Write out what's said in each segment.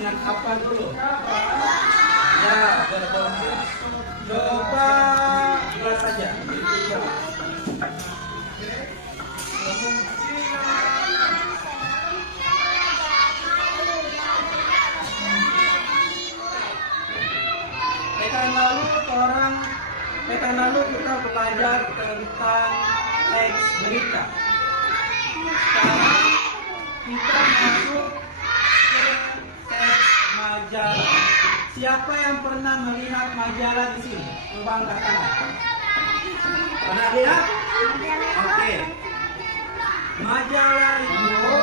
dengan apa dulu? Ya, coba jelas saja. Pekan lalu kita belajar tentang teks berita. Sekarang kita masuk ke teks majalah. Siapa yang pernah melihat majalah di sini? Coba angkat tangan. Pernah lihat? Oke. Majalah itu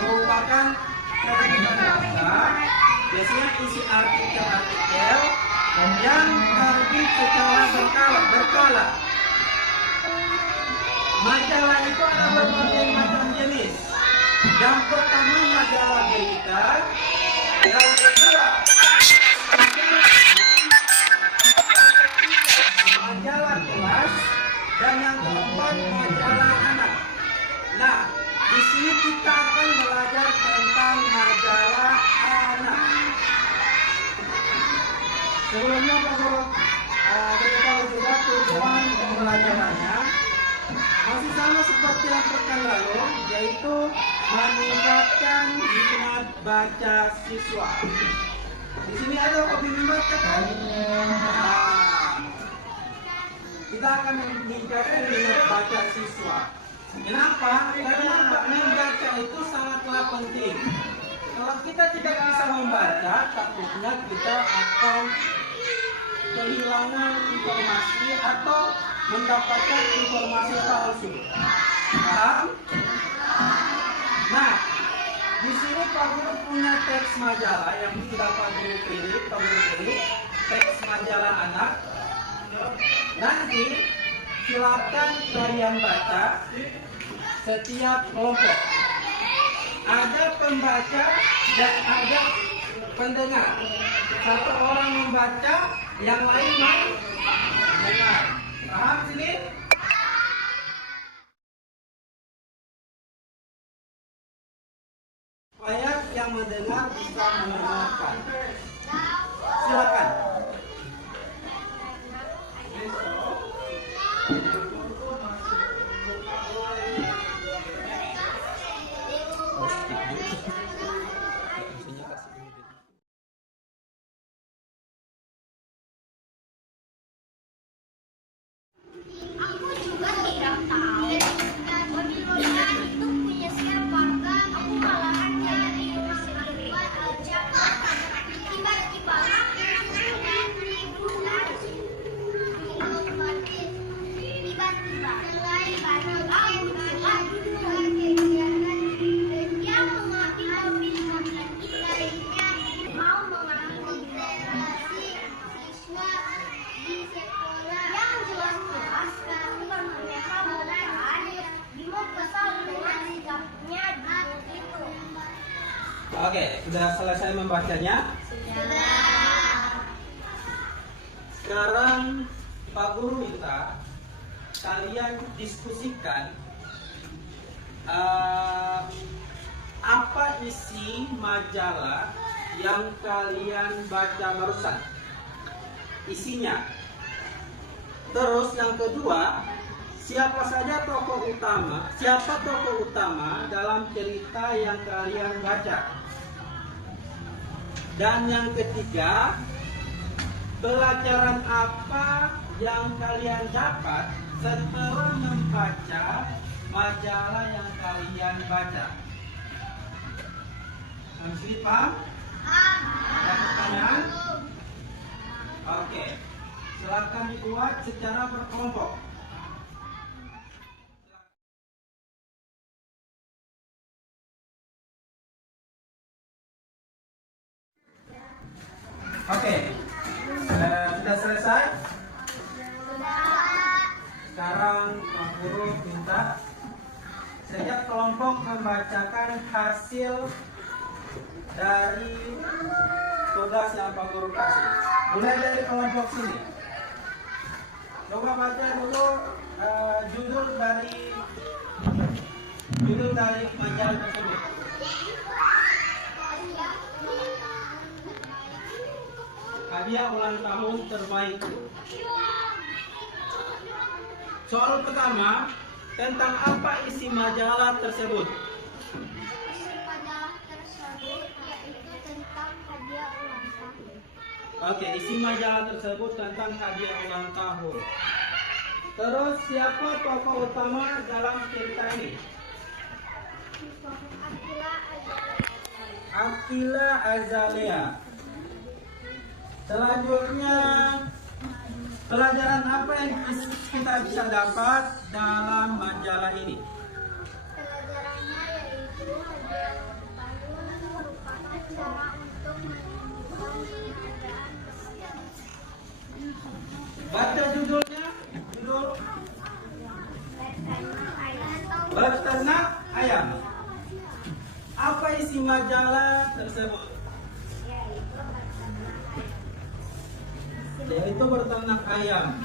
merupakan terbitan bahasa, biasanya isi artikel-artikel yang terbit secara berkala. Majalah itu ada berbagai macam jenis. Yang pertama majalah berita, yang kedua majalah kelas, dan yang keempat majalah anak. Nah, di sini kita akan belajar tentang majalah anak. Sebelumnya Pak Guru beritahu juga tujuan pembelajarannya masih sama seperti yang pekan lalu, yaitu meningkatkan minat baca siswa. Di sini ada hobi membaca kan? Kita akan meningkatkan minat baca siswa. Kenapa? Karena membaca itu sangatlah penting. Kalau kita tidak bisa membaca, takutnya kita akan kehilangan informasi atau mendapatkan informasi palsu. Paham? Nah, di sini Pak Guru punya teks majalah yang sudah Pak Guru pilih, teks majalah anak. Nanti silakan kalian baca setiap kelompok. Ada pembaca dan ada pendengar. Satu orang membaca, yang lain mendengar. Paham sini? Supaya yang mendengar bisa mendengarkan. Silakan. Oke, sudah selesai membacanya? Sudah. Sekarang Pak Guru minta kalian diskusikan apa isi majalah yang kalian baca barusan. Isinya. Terus yang kedua, siapa tokoh utama dalam cerita yang kalian baca. Dan yang ketiga, pelajaran apa yang kalian dapat setelah membaca majalah yang kalian baca. Masih paham? Ada pertanyaan? Oke, silakan dibuat secara berkelompok. Oke, sudah selesai? Sekarang Pak Guru minta setiap kelompok membacakan hasil dari tugas yang Pak Guru kasih. Mulai dari kelompok sini. Coba baca dulu judul dari majalah tersebut. hadiah ulang tahun terbaik. Soal pertama, tentang apa isi majalah tersebut? Isi majalah tersebut yaitu tentang hadiah ulang tahun. Oke, isi majalah tersebut tentang hadiah ulang tahun. Terus siapa tokoh utama dalam cerita ini? Akila Azalea. Selanjutnya, pelajaran apa yang kita bisa dapat dalam majalah ini? Pelajarannya yaitu hadiah ulang tahun merupakan cara untuk menunjukkan penghargaan kepada Baca judulnya. Judul ayam. Beternak Ayam. Apa isi majalah tersebut? Yaitu berternak ayam.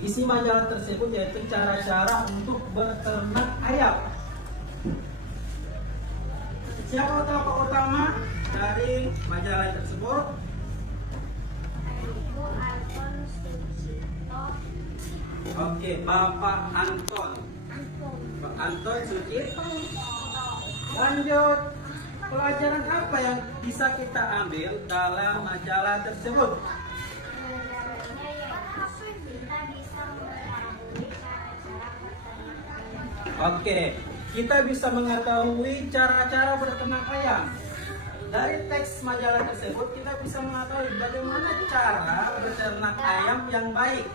Isi majalah tersebut yaitu cara-cara untuk berternak ayam. Siapa tokoh utama dari majalah tersebut? Ibu Anton Sucipto. Oke, Bapak Anton. Pak Anton Sucipto. Lanjut. Pelajaran apa yang bisa kita ambil dalam majalah tersebut? Pelajarannya yaitu kita bisa mengetahui cara-cara berternak ayam. Oke, kita bisa mengetahui cara-cara berternak ayam. Dari teks majalah tersebut kita bisa mengetahui bagaimana cara berternak ayam yang baik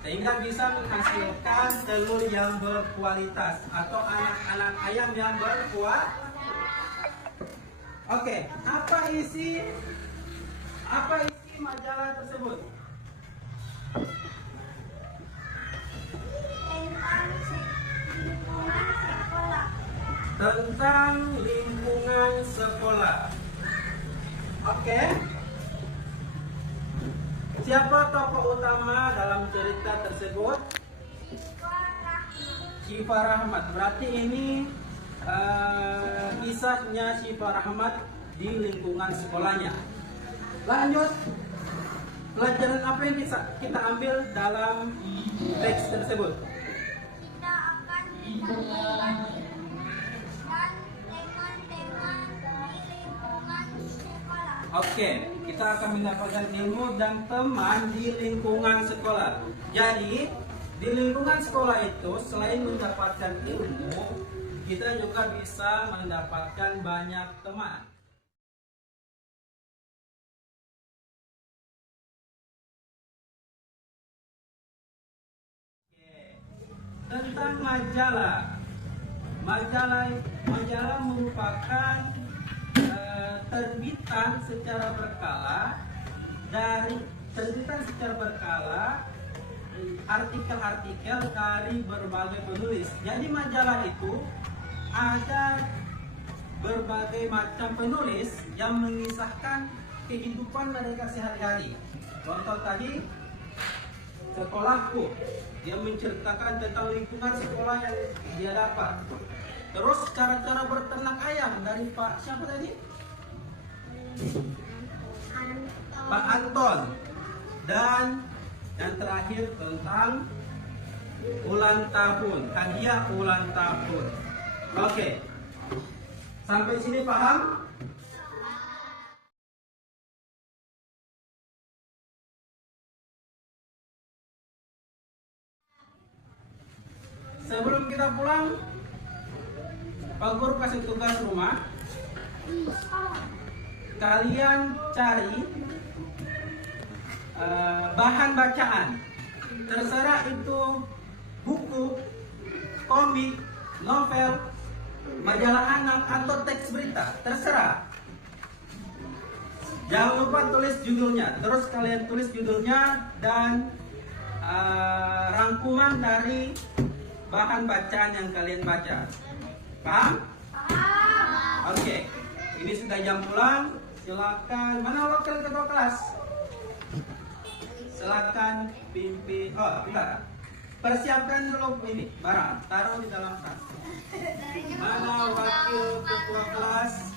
sehingga bisa menghasilkan telur yang berkualitas atau anak-anak ayam yang berkualitas. Oke, apa isi majalah tersebut? Tentang lingkungan sekolah. Oke. Siapa tokoh utama dalam cerita tersebut? Syifa Rahmat. Berarti ini kisahnya Syifa Rahmat di lingkungan sekolahnya. Lanjut. Pelajaran apa yang bisa kita ambil dalam teks tersebut? Kita akan menemukan dan teman-teman di lingkungan sekolah. Oke, kita akan mendapatkan ilmu dan teman di lingkungan sekolah. Jadi, di lingkungan sekolah itu selain mendapatkan ilmu, kita juga bisa mendapatkan banyak teman. Tentang majalah. Majalah merupakan terbitan secara berkala artikel-artikel dari berbagai penulis. Jadi majalah itu ada berbagai macam penulis yang mengisahkan kehidupan mereka sehari-hari. Contoh tadi Sekolahku, dia menceritakan tentang lingkungan sekolah yang dia dapat. Terus cara-cara berternak ayam dari Pak siapa tadi? Pak Anton. Dan yang terakhir tentang ulang tahun, hadiah ulang tahun. Oke. Sampai sini paham? Sebelum kita pulang, Pak Guru kasih tugas rumah. Kalian cari bahan bacaan. Terserah itu buku, komik, novel, majalah anak atau teks berita. Terserah. Jangan lupa tulis judulnya. Terus kalian tulis judulnya dan rangkuman dari bahan bacaan yang kalian baca. Paham? Paham. Oke. Ini sudah jam pulang. Silakan. Mana wakil ketua kelas? Silakan pimpin. Oh, bentar. Persiapkan dulu ini barang. Taruh di dalam tas. Mana wakil ketua kelas?